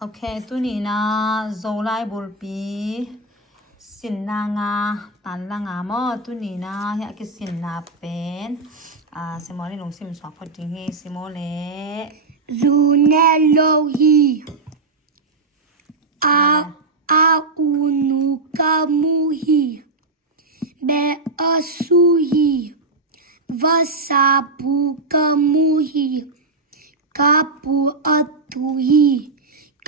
Okay, tu ni na ZOLAI BULPI SINNA nga TANLANG mo tu ni na ya ki SINNA pen simole nung sim so ko ting he simole Zunelohi a unukamuhi be asuhi vasapukamuhi kapu atuhi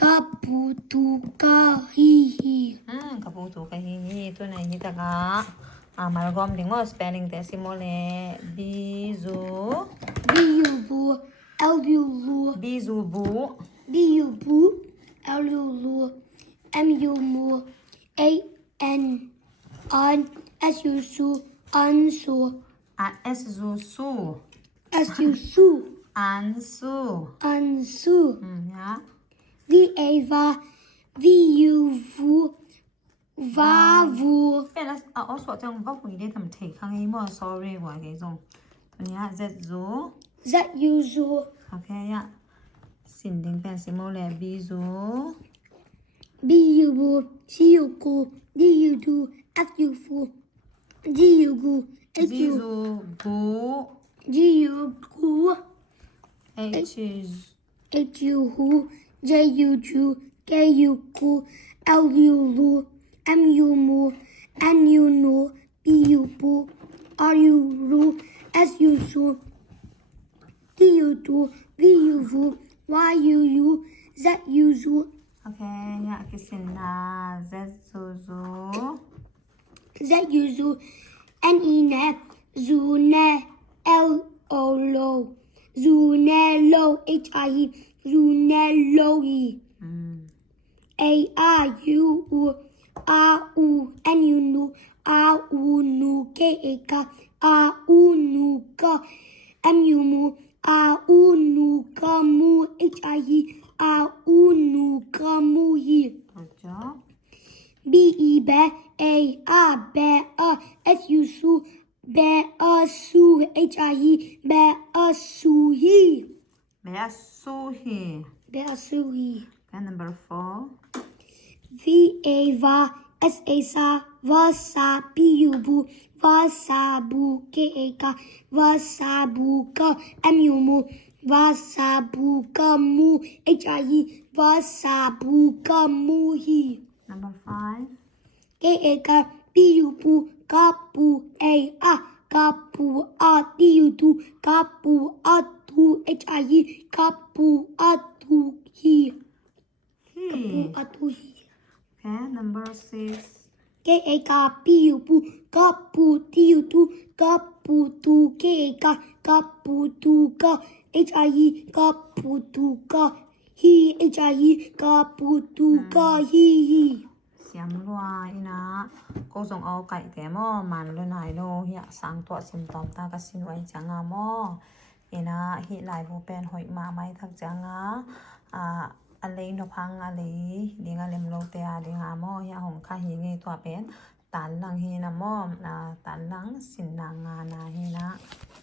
kapu tukahihi kapu tu ka hi tu này hi ta ka mà gom tiếng mo spelling te simole bizu biyubu elulu bizu bu biyubu elulu emyumu an esusu ansu esu su esusu ansu ansu ya vieva viyuvu vavuเป็นแล้วเอาสวดจังว่าคุยได้ทำเทครั้งนี้มั่ว sorry กว่าไงจงตัวนี้zezu zetuzu โอเคอะสิ่งดิ่งเป็นสิโมเลบิซู biyubu siyuku diyudu asyufu diyugu บิซูบู diyugu etyuhu jeyuju keyuku elyulu emyumu anyunu biyubu ayulu esyusu diyudu biyuvu wayuyu zetuzu โอเคเนี่ยคือสินนาzezu zetuzu enine zune elolo zunelo hi zuneloi au enunu aunukeka aunuka emyumu aunukamu hi aunukamuhi ถูกจ้ะ bibe be esusu be asu hi be asuhi เบียซูฮี be asuhi and number 4 vieva esa vasa biyubu vasabu keka vasabuka emyumu vasabukamu hi vasabukamuhi number 5 keka biyubu kapu kapu diyudu kapu atu hi kapu atuhi kapu atuhi okay number 6 keka biyubu kapu diyudu kapu tu keka kapu tuka hi kapu tuka hi kapu tuka hi เสียมรัวอีนะก็ส่งเอาไก่แก่หม้อมันเลยนายโลเฮียสังตัวซิมตอมตากระสินไว้จังงาหม้ออีนะฮิหลายบูเป็นหอยมาไม่ทักจังงาอะไรนพังอะไรดีงาเลมโลเตียดีงาหม้อเฮียหงคาฮีนี่ตัวเป็นตันหลังฮีนะหม้อตันหลังสินนางงานาฮีนะ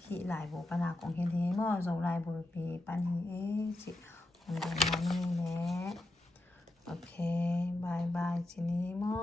ฮิหลายบูปนาของเฮดีหม้อโซลายบูปีปันฮีจิของเดนมานี่แหละโอเคบายบายทีนี้หม้อ